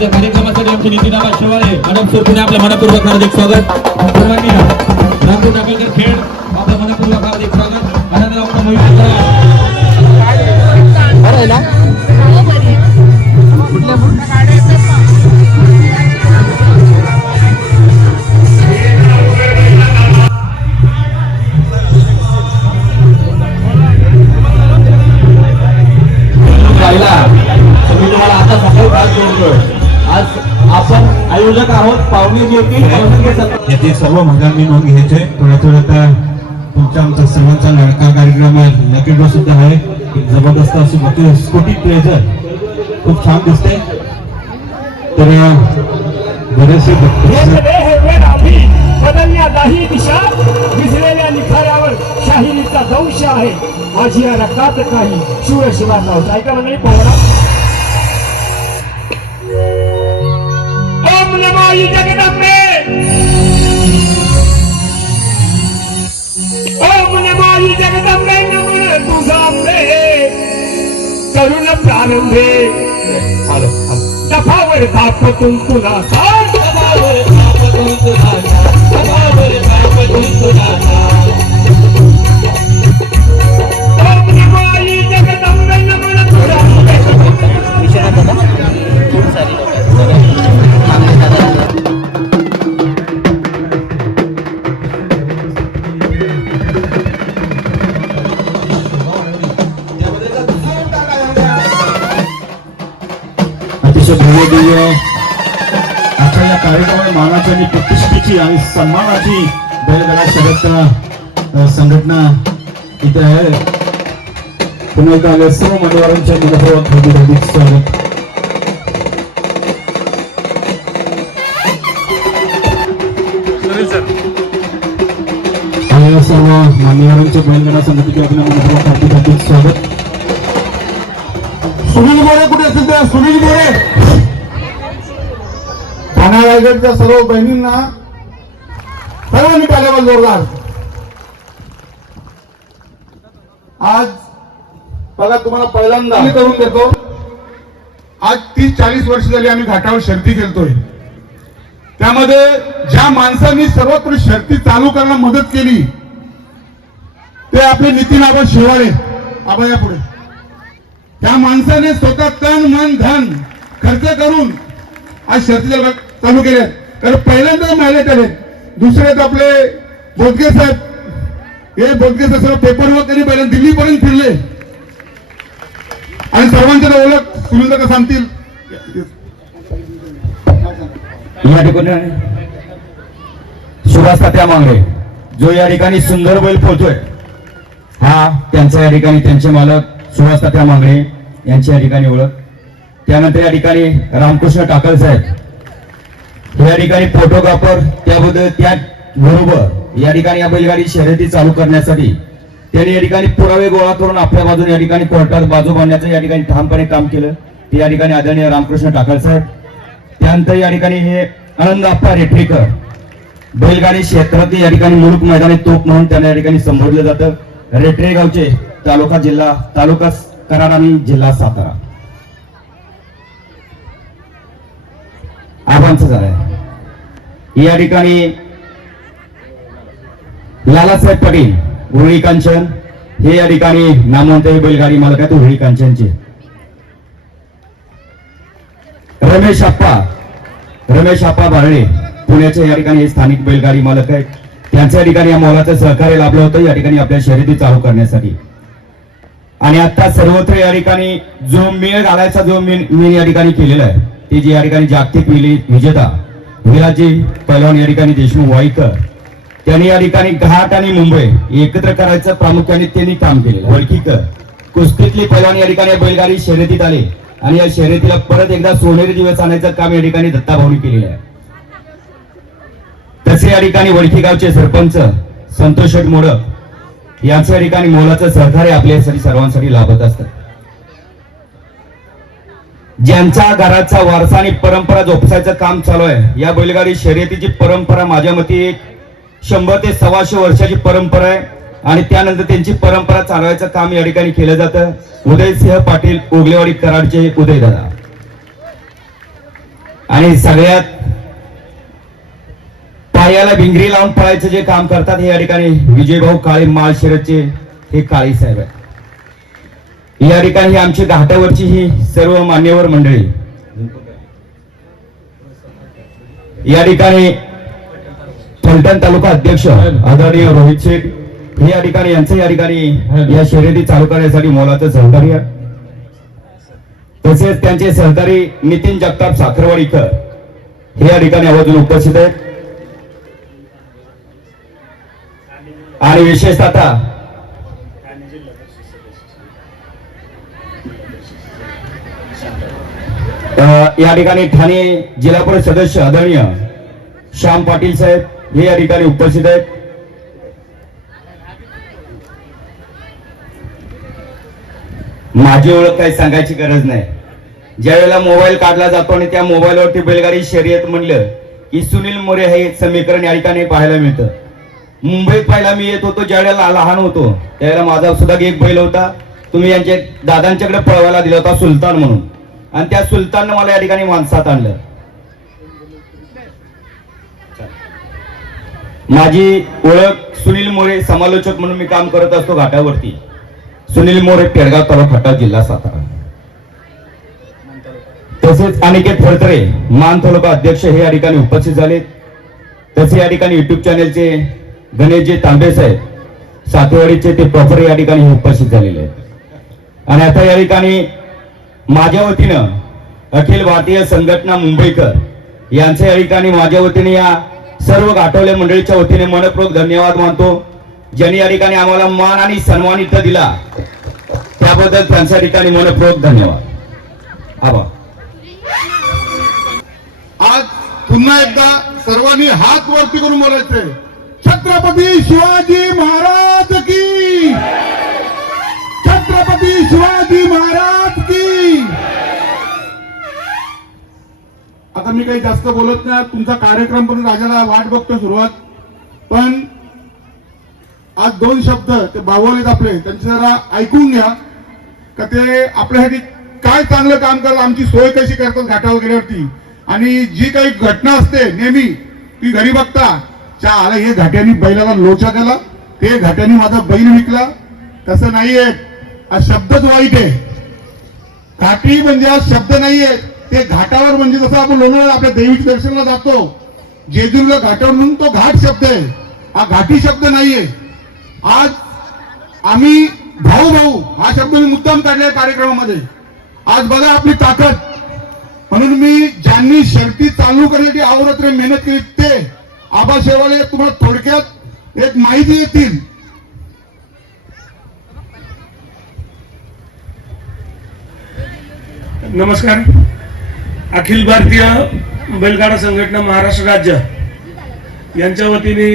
आजच्या कार्यक्रमासाठी आमचे नितीन आबा शेवाळे मॅडम सर पुणे आपल्या मनपूर्वक हार्दिक स्वागत. सर्वांनी रामदेव टाकलकर खेळ आपलं मनपूर्वक हार्दिक स्वागत. आनंद डॉक्टर मोहित good. आयोजक आहोत पाहुणे जे येतील याची सर्व भागांनी नोंद घ्यायची. थोड्या थोड्या तुमच्या आमचा सर्वांचा लाडका कार्यक्रम आहे. लकी ड्रॉ सुद्धा आहे. जबरदस्त अशी मोठी स्कूटी प्लेजर खूप छान दिसते. तर बरेचसे बदलण्यालाही दिशा भिजलेल्या निखाऱ्यावर शाहिरीचा दंश आहे. माझी या रक्तात काही शूर शिवार लावता ऐका मंडळी पोहरा आई जगत में ओम जगत में नमन तुझाम्बे करुण प्रारंभे। दफावर ताप तुम तुला जगत में नमन तुझाम्बे सारी दिव्य आजच्या या कार्यक्रमात मानाची आणि प्रतिष्ठेची आणि सन्मानाची बैलगाडा शरद संघटना इथे आहे. पुन्हा एकदा आले सर्व मान्यवरांच्या मनपूर्वक हार्दिक हार्दिक स्वागत. सर्व मान्यवरांच्या बैलगाडा संघटनेचे आपल्या मनपूर्वक हार्दिक हार्दिक स्वागत. सुनील मोरे कुठे असतील त्या सुनील मोरे! रायगडच्या सर्व बहिणींना सर्वांनी टाळ्यावर जोरदार. आज बघा तुम्हाला पहिल्यांदा करून देतो. आज तीस चाळीस वर्ष झाली आम्ही घाटावर शर्ती खेळतोय. त्यामध्ये ज्या माणसांनी सर्वत्र शर्ती चालू करायला मदत केली ते आपले नितीन आबा शेवाळे आबा या पुढे. त्या माणसाने स्वतः तन मन धन खर्च करून आज शर्ती चालू केल्या कारण पहिल्यांदा मागण्यात आले. दुसरे तर आपले बोदगे साहेब. हे बोदगे साहेब सर्व पेपर वर त्यांनी पहिल्यांदा दिल्लीपर्यंत फिरले. आणि सर्वांच्या ओळख सुनील का सांगतील? या ठिकाणी सुभाष तात्या मांगरे जो या ठिकाणी सुंदर बैल पोहतोय हा त्यांचा या ठिकाणी त्यांचे मालक सुभाष तात्या मांगरे यांची या ठिकाणी ओळख. त्यानंतर या ठिकाणी रामकृष्ण टाकल साहेब या ठिकाणी फोटोग्राफर त्याबद्दल त्या बरोबर या ठिकाणी या बैलगाडी शर्यती चालू करण्यासाठी त्यांनी या ठिकाणी पुरावे गोळा करून आपल्या बाजूने या ठिकाणी कोर्टात बाजू बांधण्याचं या ठिकाणी ठामपणे काम केलं. ते या ठिकाणी आदरणीय रामकृष्ण टाकळ साहेब. त्यानंतर या ठिकाणी हे आनंद आप्पा रेठेकर बैलगाडी क्षेत्रातील या ठिकाणी मुलुक मैदानी तोप म्हणून त्यांना या ठिकाणी संबोधलं जातं. रेटरे गावचे तालुका जिल्हा तालुका कराड आणि जिल्हा सातारा. आबांचं झालंय. या ठिकाणी लालासाहेब पाटील उरळी कांचन. हे या ठिकाणी नामवंत बैलगाडी मालक आहेत उरळी कांचनचे. रमेश आप्पा रमेश आप्पा बारळे पुण्याचे या ठिकाणी हे स्थानिक बैलगाडी मालक आहेत. त्यांच्या या ठिकाणी या मोलाचं सहकार्य लाभलं होतं या ठिकाणी आपल्या शर्यती चालू करण्यासाठी. आणि आता सर्वत्र या ठिकाणी जो मेळ घालायचा जो मेन या ठिकाणी केलेला आहे ते जे या ठिकाणी जागतिक विजेता विराजी पैलवान या ठिकाणी देशमुख वाईकर त्यांनी या ठिकाणी घाट आणि मुंबई एकत्र करायचं प्रामुख्याने त्यांनी काम केलेलं आहे. वळकीकर कुस्तीतली पैलवान या ठिकाणी बैलगाडी शर्यतीत आले आणि या शर्यतीला परत एकदा सोनेरी दिवस आणायचं काम या ठिकाणी दत्ताभाऊनी केलेलं आहे. तसे या ठिकाणी वडकी गावचे सरपंच संतोष मोडक यांच्या या ठिकाणी मोलाचं सहकार्य आपल्यासाठी सर्वांसाठी लाभत असतात. ज्यांच्या घराचा वारसा आणि परंपरा जोपसायचं काम चालू आहे या बैलगाडी शर्यतीची परंपरा माझ्या मते एक शंभर ते सव्वाशे वर्षाची परंपरा आहे आणि त्यानंतर त्यांची परंपरा चालवायचं काम या ठिकाणी केलं जातं. उदयसिंह पाटील उगलेवाडी कराडचे उदयदादा आणि सगळ्यात पायाला भिंगरी लावून पळायचं जे काम करतात हे या ठिकाणी विजयभाऊ काळे माळशिरचे हे काळे साहेब आहे या ठिकाणी आमची घाटावरची ही सर्व मान्यवर मंडळी. या ठिकाणी फलटण तालुका अध्यक्ष आदरणीय रोहित शेठ हे या ठिकाणी यांचं या ठिकाणी या शर्यती चालू करण्यासाठी मोलाचं सहकार्य तसेच त्यांचे सहकारी नितीन जगताप साखरवाडीकर हे या ठिकाणी आवर्जून उपस्थित आहेत. आणि विशेषतः आता अ, या ठिकाणी ठाणे जिल्हा परिषद सदस्य आदरणीय श्याम पाटील साहेब हे या ठिकाणी उपस्थित आहेत. माझी ओळख काही सांगायची गरज नाही. ज्या वेळेला मोबाईल काढला जातो आणि त्या मोबाईलवरती बैलगाडी शर्यत म्हणलं की सुनील मोरे हे समीकरण या ठिकाणी पाहायला मिळतं. मुंबईत पहिला मी येत होतो ज्या वेळेला लहान होतो त्यावेळेला माझा सुद्धा एक बैल होता. तुम्ही यांच्या दादांच्याकडे पळवायला दिला होता सुलतान म्हणून. आणि त्या सुलताननं मला या ठिकाणी माणसात आणलं. माझी ओळख सुनील मोरे समालोचक म्हणून मी काम करत असतो घाटावरती. सुनील मोरे पेडगाव तालुका खटाव जिल्हा सातारा. तसेच अनिकेत फडतरे मान तालुका अध्यक्ष हे या ठिकाणी उपस्थित झाले तसे या ठिकाणी युट्यूब चॅनेलचे गणेशजी तांबे साहेब सातेवाडीचे ते प्रॉपर या ठिकाणी उपस्थित झालेले आहेत. आणि आता या ठिकाणी माझ्या वतीनं अखिल भारतीय संघटना मुंबईकर यांच्या या ठिकाणी माझ्या वतीने या सर्व गाठवले मंडळीच्या वतीने मनपूर्वक धन्यवाद मानतो. ज्यांनी या ठिकाणी आम्हाला मान आणि सन्मान इथं दिला त्याबद्दल त्यांच्या ठिकाणी मनपूर्वक धन्यवाद. आभार. आज पुन्हा एकदा सर्वांनी हात वरती करून बोलायचंय. छत्रपती शिवाजी महाराज की छत्रपती शिवाजी महाराज की. आता मी काही जास्त बोलत नाही. तुमचा कार्यक्रम पण राजाला वाट बघतो सुरुवात. पण आज दोन शब्द ते बावलेत आपले. त्यांचे जरा ऐकून घ्या. का ते आपल्यासाठी काय चांगलं काम करतात आमची सोय कशी करतात घाटावर गेल्यावरती आणि जी काही घटना असते नेहमी ती घरी बघता चा आला हे घाट्यानी बैलाला लोचा केला ते घाट्यानी माझा बैल विकला. तसं नाहीये. हा शब्दच वाईट आहे घाटी म्हणजे हा शब्द नाहीये ते घाटावर म्हणजे जसं आपण लोणावळा आपल्या देवीच्या दर्शनाला जातो जेजुरीला घाटावर म्हणून तो घाट शब्द आहे. हा घाटी शब्द नाहीये. आज आम्ही भाऊ भाऊ हा शब्द मी मुद्दाम काढलाय कार्यक्रमामध्ये. आज बघा आपली ताकद. म्हणून मी ज्यांनी शर्ती चालू करण्यासाठी अहोरात्र मेहनत केली ते आबा शेवाले तुम्हाला थोडक्यात एक माहिती देतील. नमस्कार. अखिल भारतीय बैलगाडा संघटना महाराष्ट्र राज्य. यांच्या वतीने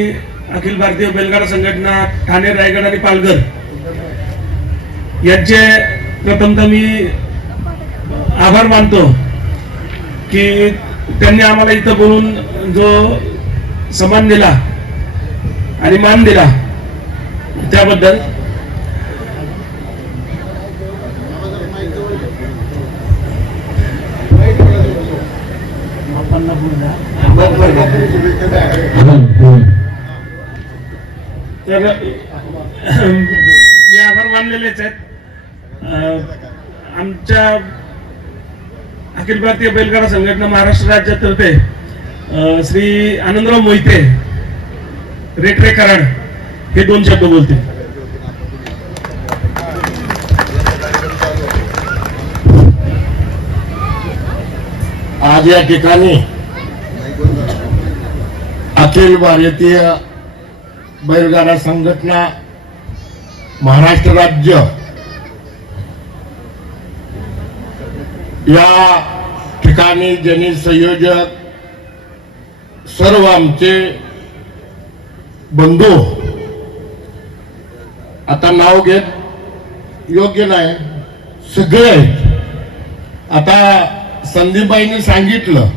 अखिल भारतीय बैलगाडा संघटना ठाणे रायगड आणि पालघर यांचे प्रथमतः मी आभार मानतो की त्यांनी आम्हाला इथं बोलून जो सन्मान दिला आणि मान दिला त्याबद्दल तर हे आभार मानलेलेच आहेत. अं, आमच्या अखिल भारतीय बैलगाडा संघटना महाराष्ट्र राज्यातर्फे श्री आनंदराव मोहिते रेटरे कराड हे दोन शब्द बोलतील. आज या ठिकाणी अखिल भारतीय बैलगाडा संघटना महाराष्ट्र राज्य या ठिकाणी ज्यांनी संयोजक सर्व आमचे बंधू आता नाव घेत योग्य नाही सगळे आहेत. आता संदीपबाईंनी सांगितलं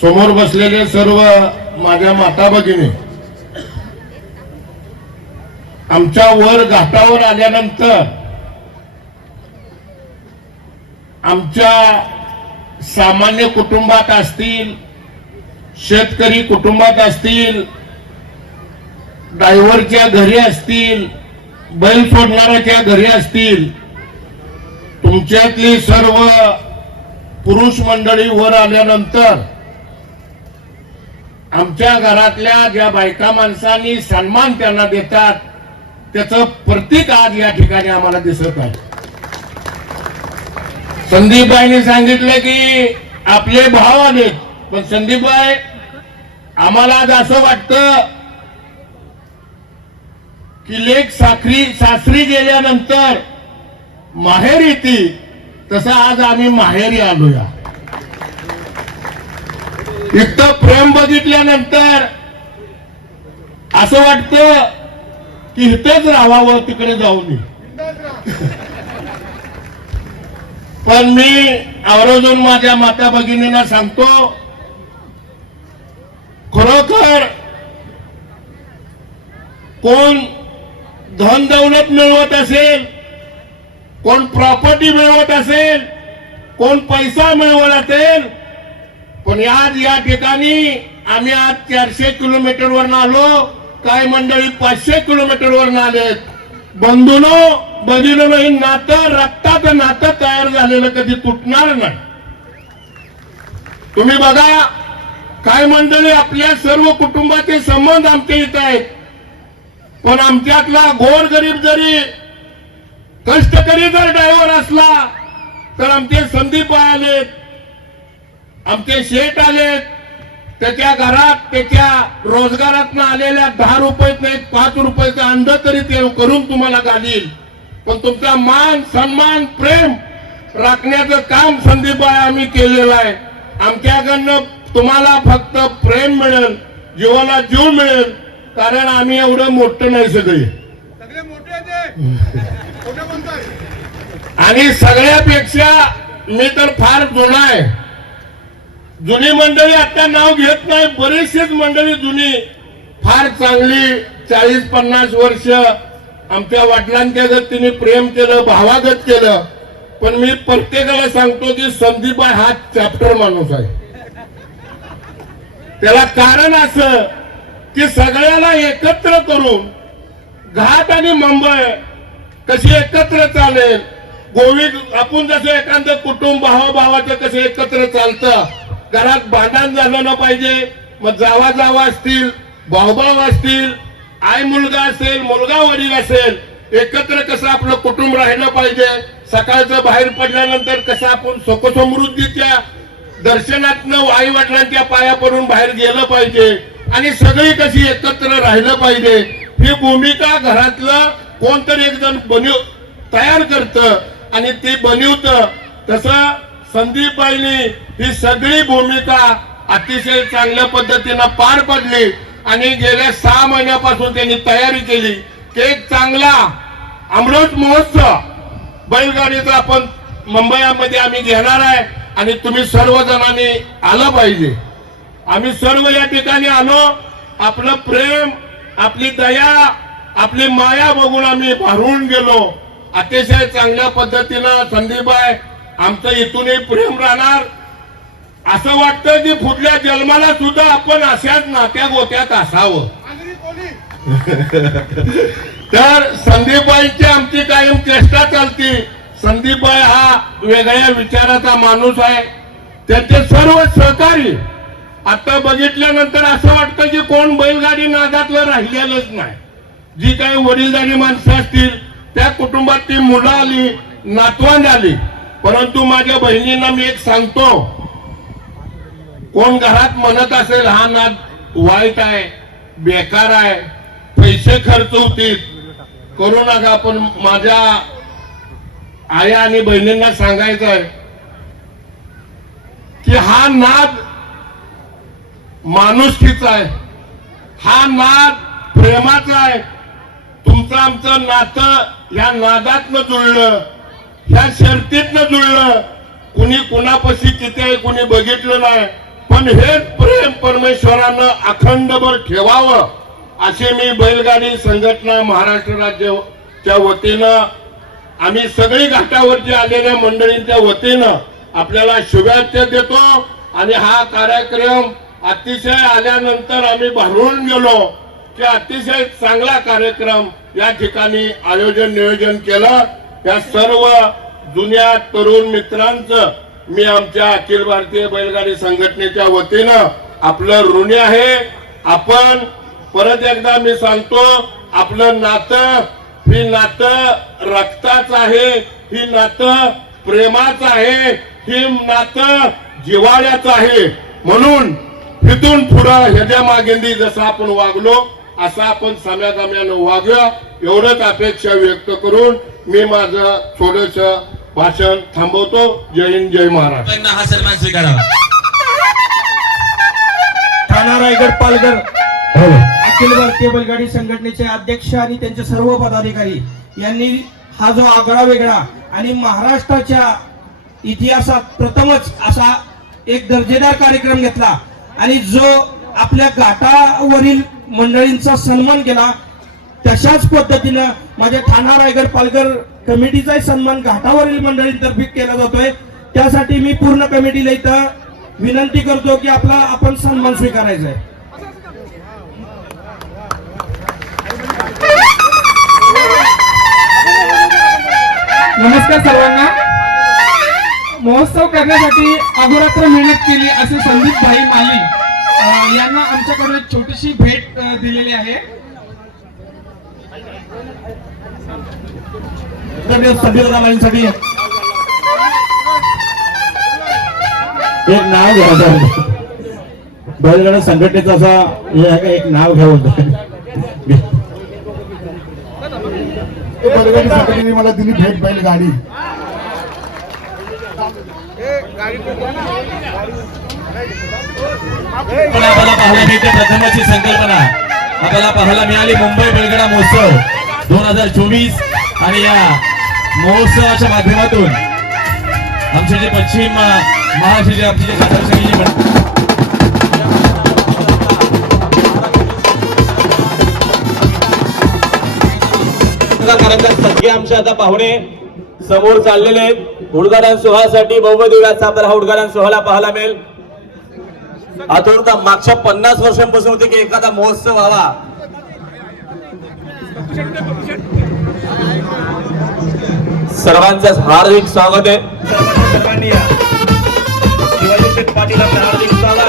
समोर बसलेले सर्व माझ्या माता भगिनी आमच्या वर घाटावर आल्यानंतर आमच्या सामान्य कुटुंबात असतील शेतकरी कुटुंबात असतील ड्रायव्हरच्या घरी असतील बैल सोडणाऱ्याच्या घरी असतील तुमच्यातली सर्व पुरुष मंडळी वर आल्यानंतर आमच्या घरातल्या ज्या बायका माणसांनी सन्मान त्यांना देतात त्याचं प्रतीक आज या ठिकाणी आम्हाला दिसत आहे. संदीपबाईंनी सांगितलं की आपले भाव आले पण संदीपबाई आम्हाला आज असं वाटतं की लेख साखरी सासरी गेल्यानंतर माहेर येते तसं आज आम्ही माहेरी आलोया. इतकं प्रेम बघितल्यानंतर असं वाटतं की इथंच राहावं तिकडे जाऊ नये पण मी आवर्जून माझ्या माता भगिनींना सांगतो खरोखर कोण धन दौलत मिळवत असेल कोण प्रॉपर्टी मिळवत असेल कोण पैसा मिळवत असेल पण आज या ठिकाणी आम्ही आज चारशे किलोमीटरवर आलो काय मंडळी पाचशे किलोमीटर वरून आलेत? बंधूनो बघितलं हे नातं रक्ताचं नातं तयार झालेलं कधी तुटणार नाही. तुम्ही बघा काय मंडळी आपल्या सर्व कुटुंबाचे संबंध आमच्या इथं आहेत. पण आमच्यातला गोर गरीब जरी कष्टकरी जर ड्रायव्हर असला तर आमचे संदीप आलेत आमचे शेठ आलेत त्याच्या घरात त्याच्या रोजगारातनं आलेल्या दहा रुपयात एक पाच रुपयाचं अंड तरी ते करून तुम्हाला घालील. पण तुमचा मान सन्मान प्रेम राखण्याचं काम संदीपबाई आम्ही केलेलं आहे. आमच्याकडनं तुम्हाला फक्त प्रेम मिळेल जीवाला जीव मिळेल कारण आम्ही एवढं मोठं नाही सगळे. आणि सगळ्यापेक्षा मी तर फार जुना आहे. जुनी मंडळी आता नाव घेत नाही बरीचशीच मंडळी जुनी. फार चांगली चाळीस पन्नास वर्ष आमच्या वडिलांच्या तिने प्रेम केलं भावागत केलं. पण मी प्रत्येकाला सांगतो की संदीपाय हा चॅप्टर माणूस आहे. त्याला कारण असं की सगळ्याला एकत्र करून घाट आणि मुंबई कशी एकत्र चालेल? गोविंद आपण जसं एखादं कुटुंब भावाभावाचं कसं एकत्र चालतं? घरात भांडण झालं ना पाहिजे. मग जावा जावा असतील भाऊभाव असतील आई मुलगा असेल मुलगा वडील असेल एकत्र कसं आपलं कुटुंब राहिलं पाहिजे? सकाळचं बाहेर पडल्यानंतर कसं आपण सुखसमृद्धीच्या दर्शनातनं आई वडिलांच्या पाया पडून बाहेर गेलं पाहिजे? आणि सगळी कशी एकत्र राहिलं पाहिजे? ही भूमिका घरातलं कोणतरी एक जण बनव तयार करतं. आणि ती बनवत. तसं संदीपबाईंनी ही सगळी भूमिका अतिशय चांगल्या पद्धतीनं पार पडली आणि गेल्या सहा महिन्यापासून त्यांनी तयारी केली. केक चांगला अमृत महोत्सव बैलगाडीचा आपण मुंबईमध्ये आम्ही घेणार आहे आणि तुम्ही सर्वजणांनी आलं पाहिजे. आम्ही सर्व या ठिकाणी आलो. आपलं प्रेम आपली दया आपली माया बघून आम्ही भारून गेलो. अतिशय चांगल्या पद्धतीनं संदीपबाई आमचं इथूनही प्रेम राहणार. असं वाटतं की पुढल्या जन्माला सुद्धा आपण अशाच नात्या गोत्यात असावं. तर संदीपाईची आमची कायम चेष्टा चालती. संदीपबाई हा वेगळ्या विचाराचा माणूस आहे. त्यांचे सर्व सहकारी आता बघितल्यानंतर असं वाटतं की कोण बैलगाडी नादातलं राहिलेलंच नाही. जी काही वडीलधारी माणसं असतील त्या कुटुंबात ती मुलं आली नातवान आली परंतु माझ्या बहिणींना मी एक सांगतो. कोण घरात म्हणत असेल हा नाद वाईट आहे बेकार आहे पैसे खर्च होतील. करू नका पण माझ्या आया आणि बहिणींना सांगायचं आहे की हा नाद माणुसकीचा आहे. हा नाद प्रेमाचा आहे. तुमचं आमचं नातं या नादातनं जुळलं. ह्या शर्तीतनं जुळलं. कुणी कुणापाशी किती आहे कुणी बघितलं नाही. पण हे प्रेम परमेश्वरानं अखंडभर ठेवावं असे मी बैलगाडी संघटना महाराष्ट्र राज्याच्या वतीनं आम्ही सगळी घाटावरची आलेल्या मंडळींच्या वतीनं आपल्याला शुभेच्छा देतो. आणि हा कार्यक्रम अतिशय आल्यानंतर आम्ही भरून गेलो की अतिशय चांगला कार्यक्रम या ठिकाणी आयोजन नियोजन केलं. या सर्व जुन्या तरुण मित्रांचं मी आमच्या अखिल भारतीय बैलगाडी संघटनेच्या वतीनं आपलं ऋणी आहे. आपण परत एकदा मी सांगतो आपलं नातं ही नातं रक्ताच आहे ही नातं प्रेमाचं आहे ही नातं जिवाळ्याचं आहे. म्हणून हिथून पुढं ह्याच्या मागेंदी जसं आपण वागलो असं आपण समागम्यानं वागूया एवढंच अपेक्षा व्यक्त करून मी माझं थोडस भाषण थांबवतो. जय हिंद जय महाराष्ट्र. हा सन्मान स्वीकारावा ठाणा रायगड पालघर. हो अखिल भारतीय बैलगाडी संघटनेचे अध्यक्ष आणि त्यांचे सर्व पदाधिकारी यांनी हा जो आगळा वेगळा आणि महाराष्ट्राच्या इतिहासात प्रथमच असा एक दर्जेदार कार्यक्रम घेतला. आणि जो आपल्या घाटावरील मंडळींचा सन्मान केला. तशाच पद्धतीनं माझ्या ठाणा रायगड पालघर कमिटीचाही सन्मान घाटावरील मंडळींतर्फे केला जातोय. त्यासाठी मी पूर्ण कमिटीला इथं विनंती करतो की आपला आपण सन्मान स्वीकारायचा आहे. नमस्कार सर्वांना. महोत्सव करण्यासाठी अहोरात्र मेहनत केली असे संदीप भाई माली. यांना आमच्याकडून एक छोटीशी भेट दिलेली आहे. संदीपरावांसाठी एक नाव घ्या बैलगाडा संघटनेचं असा हे एक नाव घ्या होतं बैलगाडी संघटनेने मला दिली भेट बैलगाडी. पण आपल्याला पाहायला मिळते प्रथमची संकल्पना. आपल्याला पाहायला मिळाली मुंबई बेलगडा महोत्सव दोन हजार चोवीस आणि या महोत्सवाच्या माध्यमातून आमचे जे पश्चिम महाराष्ट्र आमचे जे कारण सगळे आमचे आता पाहुणे समोर चाललेले आहेत. उद्घाटन सोहळ्यासाठी भव्य देवळाचा आपल्याला हा उद्घाटन सोहळा पाहायला मिळेल. आतुरता मागच्या पन्नास वर्षांपासून होते की एखादा महोत्सव व्हावा? सर्वांचं हार्दिक स्वागत आहे. पाटील हार्दिक स्वागत.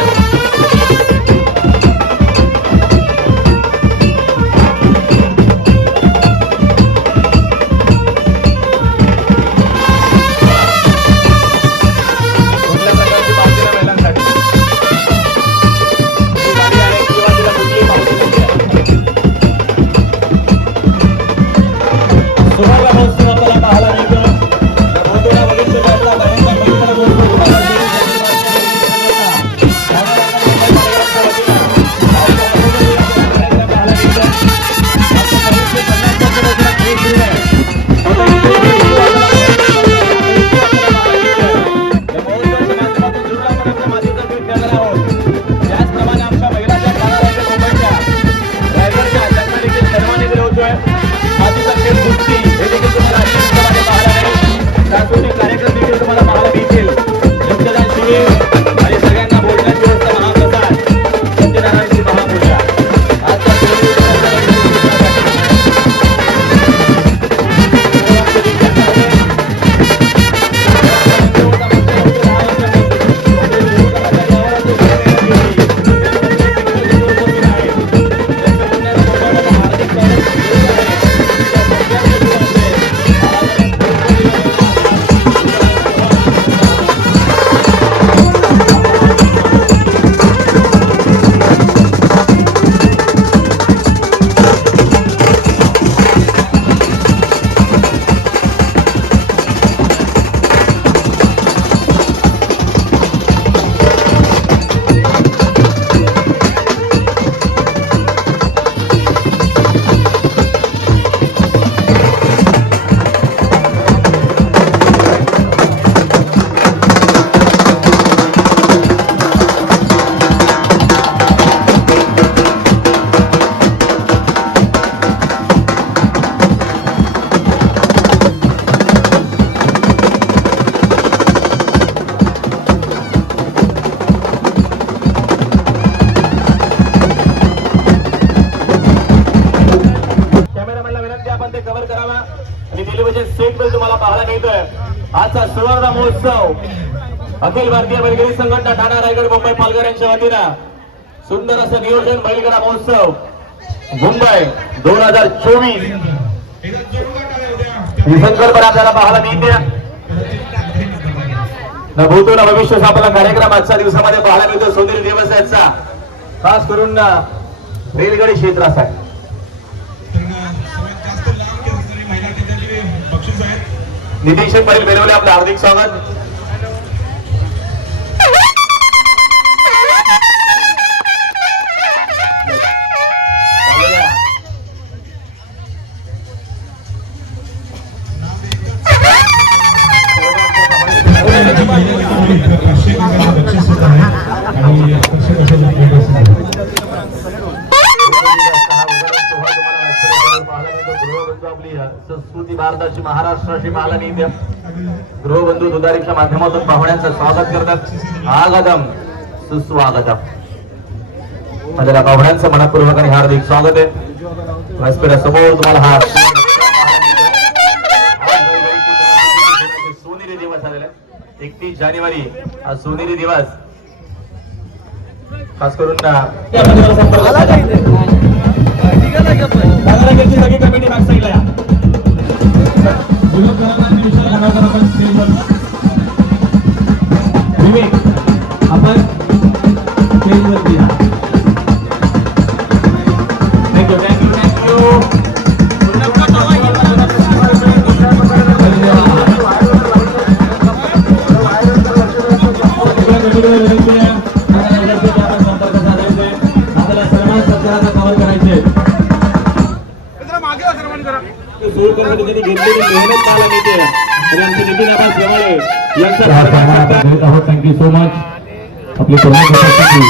सुवर्ण महोत्सव. अखिल भारतीय बैलगाडी संघटना ठाणा रायगड मुंबई पालघर यांच्या वतीनं सुंदर असं नियोजन बैलगडा महोत्सव. मुंबई दोन हजार चोवीस. ही संकल्पना आपल्याला पाहायला मिळते. न भूतो ना भविष्य असा कार्यक्रम आजच्या दिवसामध्ये पाहायला मिळतो. सुधीर दिवस खास करून ना रेलगाडी क्षेत्रासाठी. नितीन शेठ पाटील बेलवले आपलं हार्दिक स्वागत भारताची महाराष्ट्राची मिळते गृहबंधू दुधारीच्या माध्यमातून पाहुण्यांचं स्वागत करतात. आगदम सुस्वागतम. माझ्या पाहुण्यांचं मनपूर्वक आणि हार्दिक स्वागत आहे. व्यासपीठासमोर तुम्हाला हा सोनेरी दिवस आलेला एकतीस जानेवारी हा सोनेरी दिवस. खास करून सगळी कमिटी यांचा थँक्यू सो मच आपली महोत्सवासाठी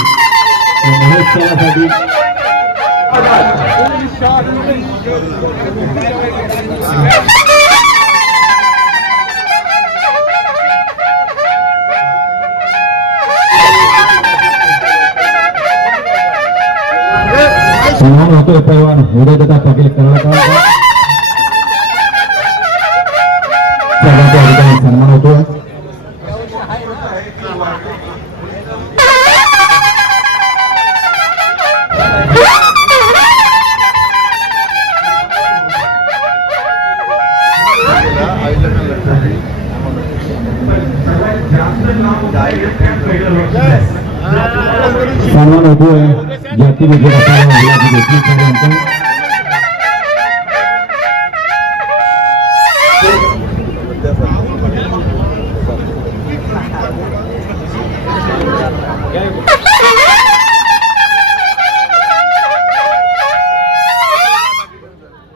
सन्मान होतोय पैलवान उदयदत्ता पाटील कर्नाटकांचा सर्वांच्या ठिकाणी सन्मान होतोय.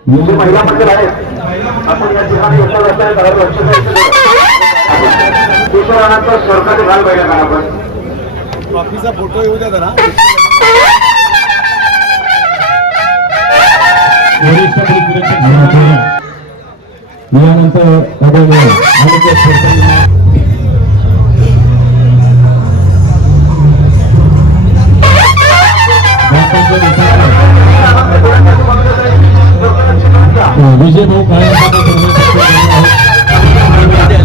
महिला मंडळ आहेत आपण या ठिकाणी एका लक्ष सरकारी घाल पाहिजे का आपण. वरिष्ठ पोलीस निरीक्षक श्री यानंतर अभय आणि ते